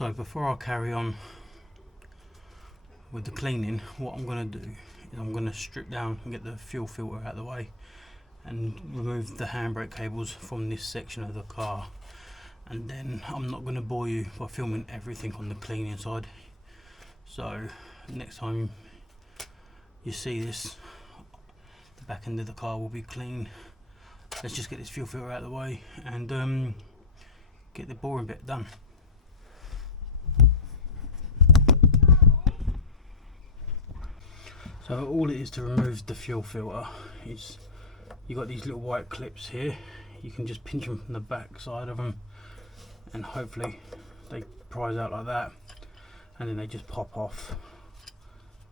So before I carry on with the cleaning, what I'm going to do is I'm going to strip down and get the fuel filter out of the way and remove the handbrake cables from this section of the car, and then I'm not going to bore you by filming everything on the cleaning side. So next time you see this, the back end of the car will be clean. Let's just get this fuel filter out of the way and get the boring bit done. So all it is to remove the fuel filter is you've got these little white clips here. You can just pinch them from the back side of them and hopefully they prise out like that, and then they just pop off.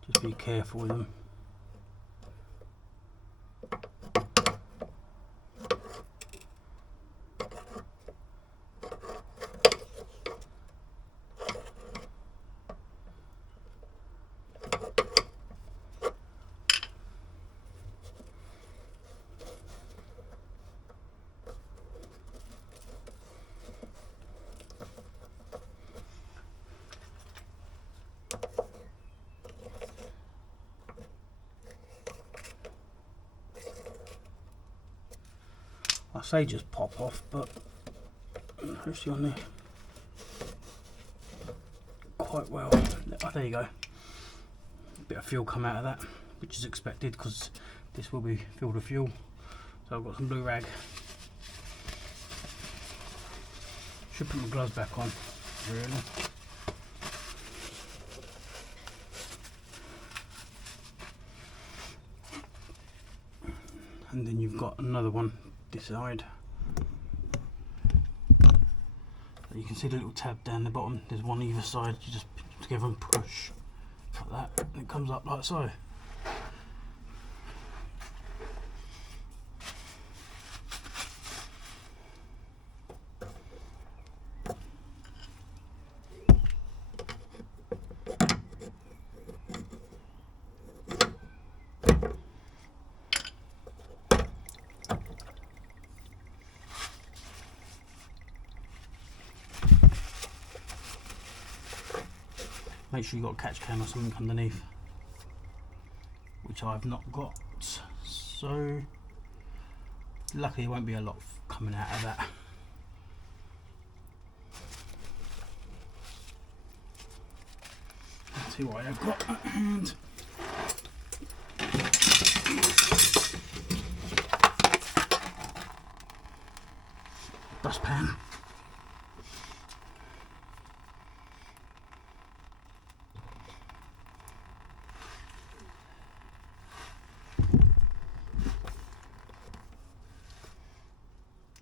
Just be careful with them. I say just pop off, but actually on there quite well. Oh, there you go. A bit of fuel come out of that, which is expected because this will be filled with fuel. So I've got some blue rag. Should put my gloves back on, really. And then you've got another one this side. So you can see the little tab down the bottom. There's one either side. You just pinch them together and push like that, and it comes up like so. Make sure you've got a catch can or something underneath, which I've not got, so luckily there won't be a lot coming out of that. Let's see what I've got. And dustpan.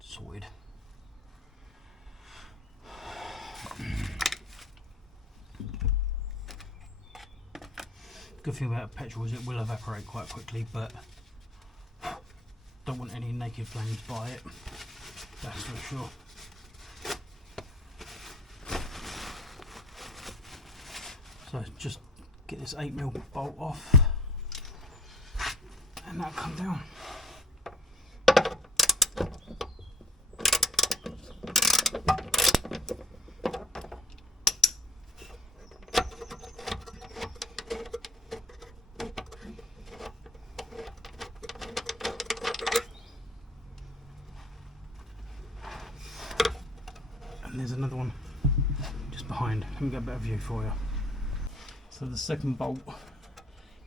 Sorted. Good thing about petrol is it will evaporate quite quickly, but don't want any naked flames by it, that's for sure. So just get this 8mm bolt off and that'll come down. And there's another one just behind. Let me get a better view for you. So the second bolt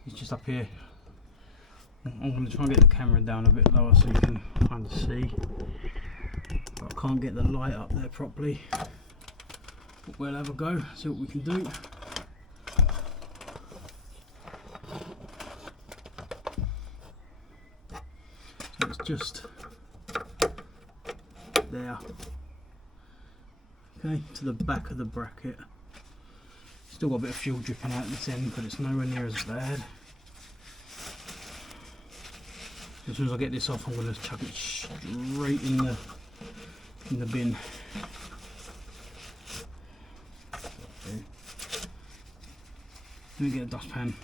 is just up here. I'm going to try and get the camera down a bit lower so you can kind of see, but I can't get the light up there properly. But we'll have a go, see what we can do. So it's just there. Okay, to the back of the bracket. Still got a bit of fuel dripping out this end, but it's nowhere near as bad. As soon as I get this off, I'm going to chuck it straight in the bin. Okay. Let me get a dustpan.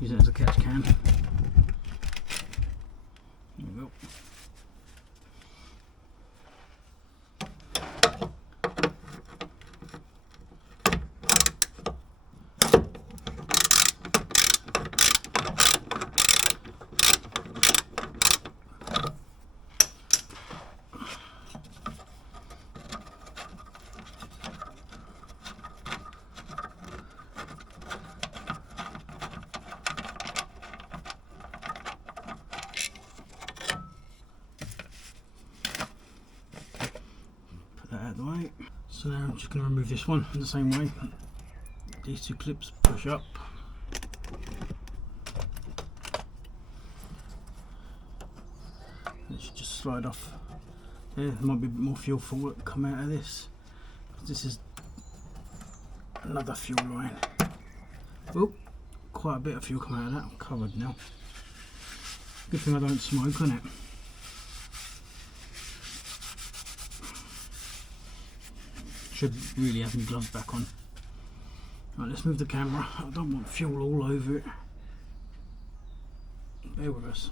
Use it as a catch can. There we go. that out of the way. So now I'm just going to remove this one in the same way. These two clips push up. It should just slide off there. There might be a bit more fuel for what come out of this. This is another fuel line. Oh, quite a bit of fuel come out of that. I'm covered now. Good thing I don't smoke, isn't it? Should really have my gloves back on. Right, let's move the camera. I don't want fuel all over it. Bear with us.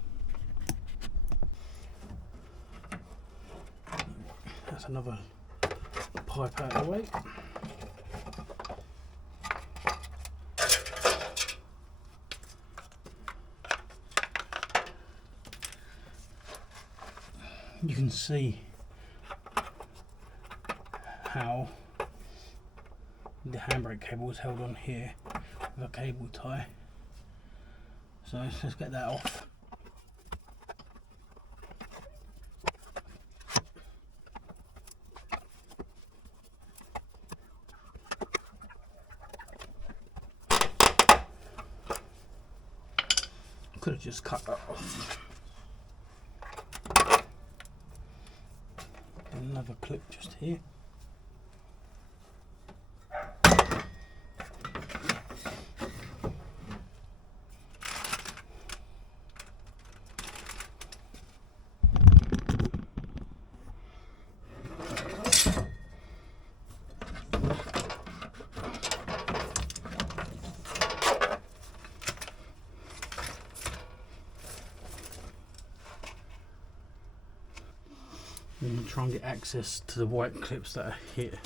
That's another pipe out of the way. You can see how the handbrake cable is held on here with a cable tie. So let's get that off. Could have just cut that off. Another clip just here. I'm going to try and get access to the white clips that are here.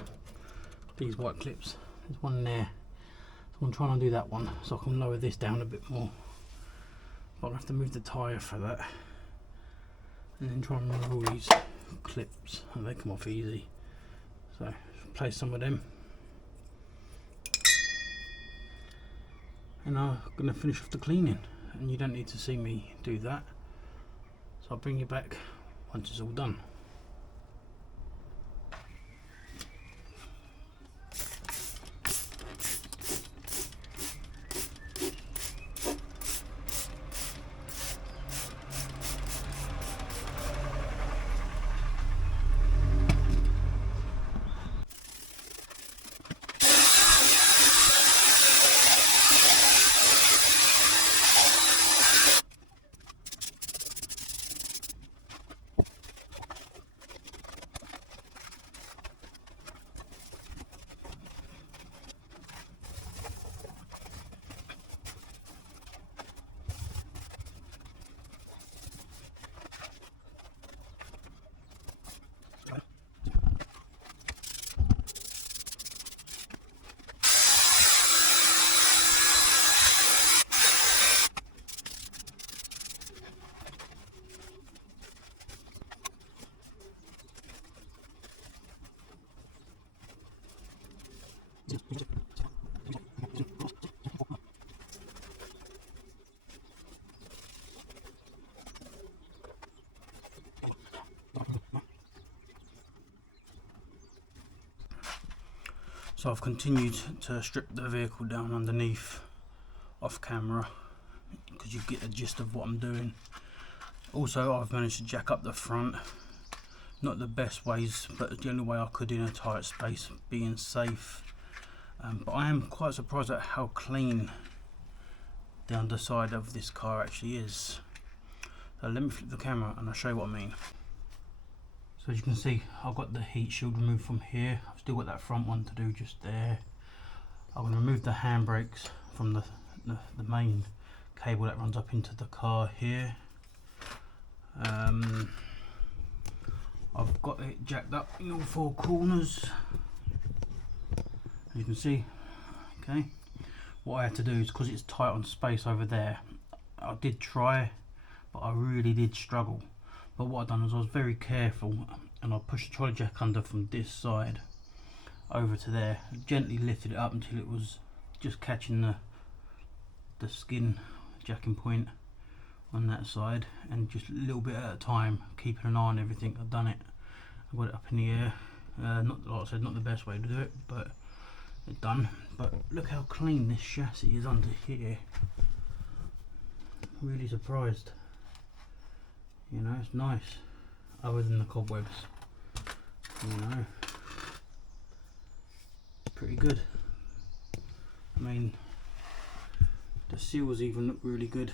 These white clips. There's one there. So I'm trying to do that one so I can lower this down a bit more. But I'll have to move the tyre for that. And then try and remove all these clips and they come off easy. So place some of them. And I'm going to finish off the cleaning. And you don't need to see me do that. So I'll bring you back once it's all done. So I've continued to strip the vehicle down underneath off camera because you get the gist of what I'm doing. Also, I've managed to jack up the front. Not the best ways, but the only way I could in a tight space, being safe. But I am quite surprised at how clean the underside of this car actually is. So let me flip the camera and I'll show you what I mean. So as you can see, I've got the heat shield removed from here. I've still got that front one to do just there. I'm going to remove the handbrakes from the main cable that runs up into the car here. I've got it jacked up in all four corners, as you can see. Okay, what I had to do is, because it's tight on space over there, I did try, but I really did struggle. But what I've done is I was very careful and I pushed the trolley jack under from this side over to there, gently lifted it up until it was just catching the skin jacking point on that side, and just a little bit at a time, keeping an eye on everything. I've done it. I've got it up in the air Not, like I said, not the best way to do it, but it's done. But look how clean this chassis is under here. Really surprised. You know, it's nice, other than the cobwebs. You know, pretty good. I mean, the seals even look really good,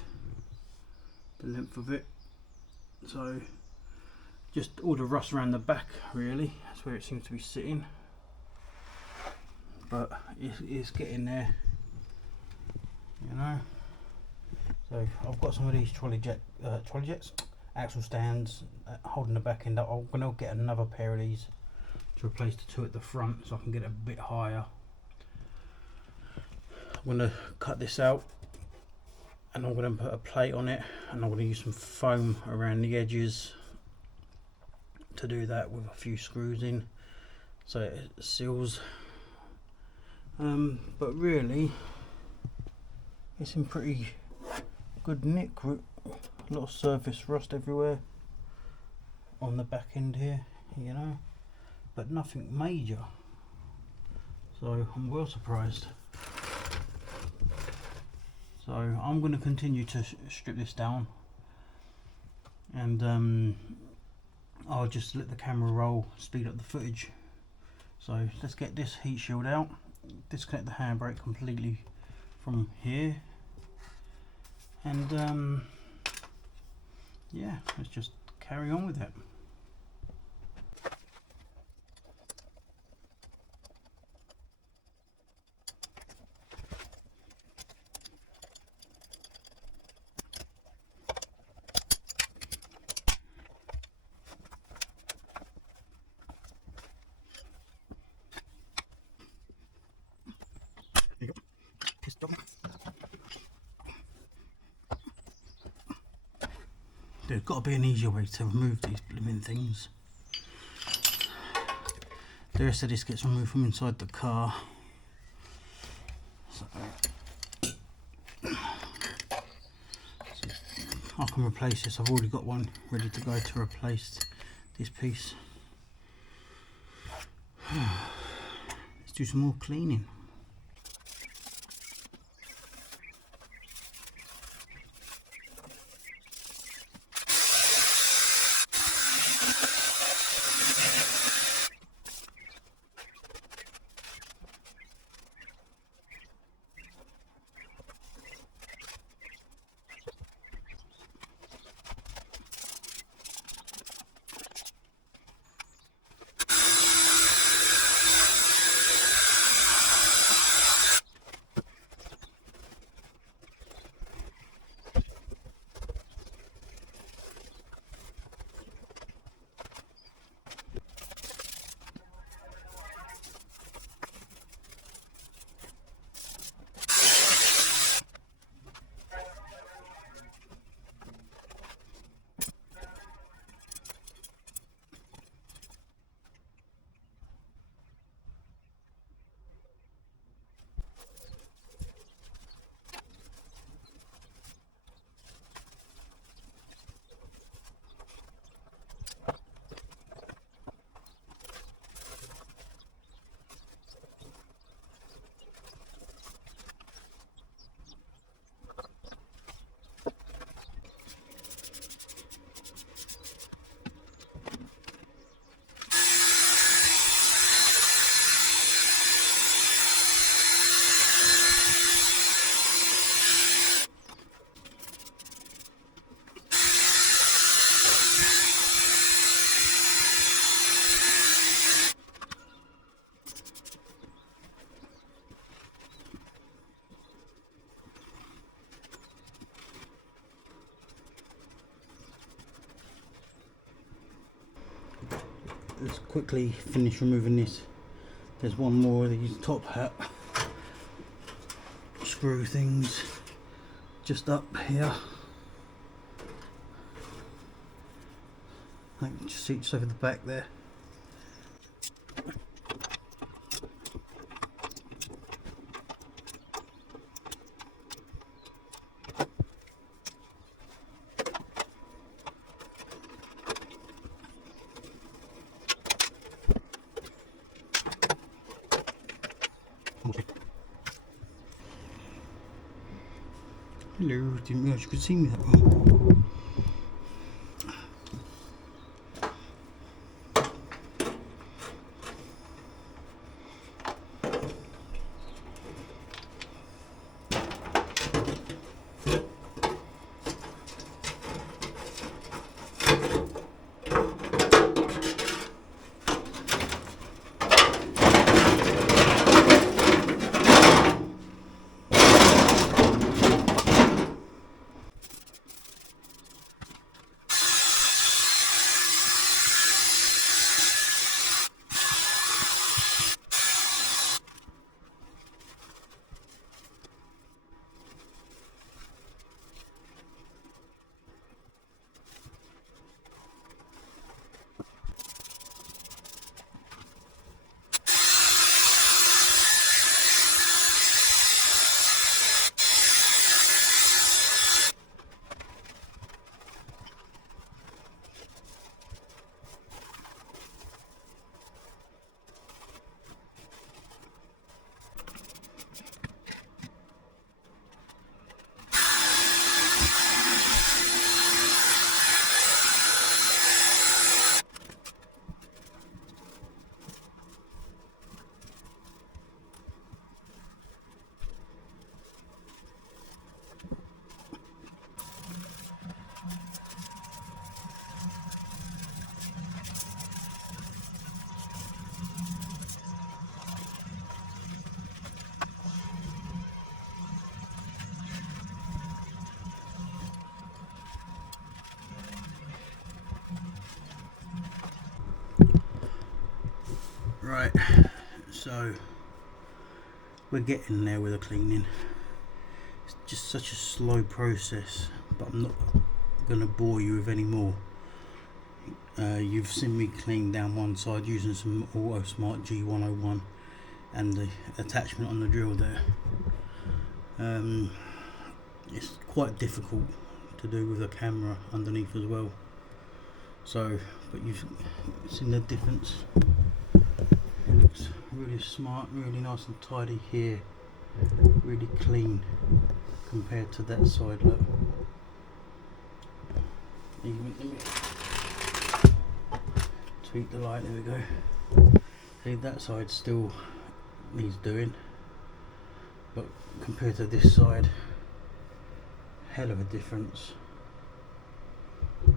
the length of it. So just all the rust around the back, really, that's where it seems to be sitting, but it's getting there, you know. So I've got some of these trolley jets, axle stands holding the back end up. I'm going to get another pair of these to replace the two at the front so I can get it a bit higher. I'm going to cut this out and I'm going to put a plate on it, and I'm going to use some foam around the edges to do that with a few screws in so it seals. But really it's in pretty good nick. A lot of surface rust everywhere on the back end here, you know, but nothing major, so I'm well surprised. So I'm going to continue to strip this down, and I'll just let the camera roll, speed up the footage. So let's get this heat shield out, disconnect the handbrake completely from here, and yeah, let's just carry on with it. There's got to be an easier way to remove these blooming things. The rest of this gets removed from inside the car. So I can replace this. I've already got one ready to go to replace this piece. Let's do some more cleaning. Let's quickly finish removing this. There's one more of these top hat screw things just up here. I can just see just over the back there. Hello, didn't realise you could see me that well. Right, so we're getting there with the cleaning. It's just such a slow process, but I'm not going to bore you with any more. You've seen me clean down one side using some Auto Smart G101 and the attachment on the drill there. It's quite difficult to do with the camera underneath as well. So, but you've seen the difference. It looks really smart, really nice and tidy here, really clean compared to that side. Look, even let me tweak the light. There we go. See, that side still needs doing, but compared to this side, hell of a difference.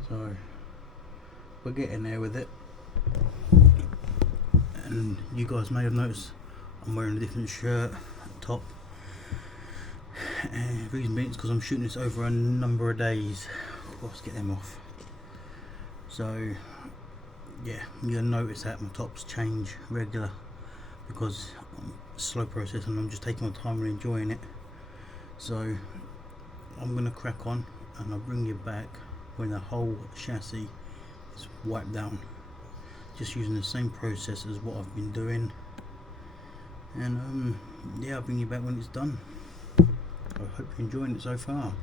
So we're getting there with it. And you guys may have noticed I'm wearing a different shirt, top. And the reason being is because I'm shooting this over a number of days. Let's get them off. So yeah, you'll notice that my tops change regular because I'm slow process and I'm just taking my time and enjoying it. So I'm gonna crack on and I'll bring you back when the whole chassis is wiped down. Just using the same process as what I've been doing, and yeah, I'll bring you back when it's done. I hope you're enjoying it so far.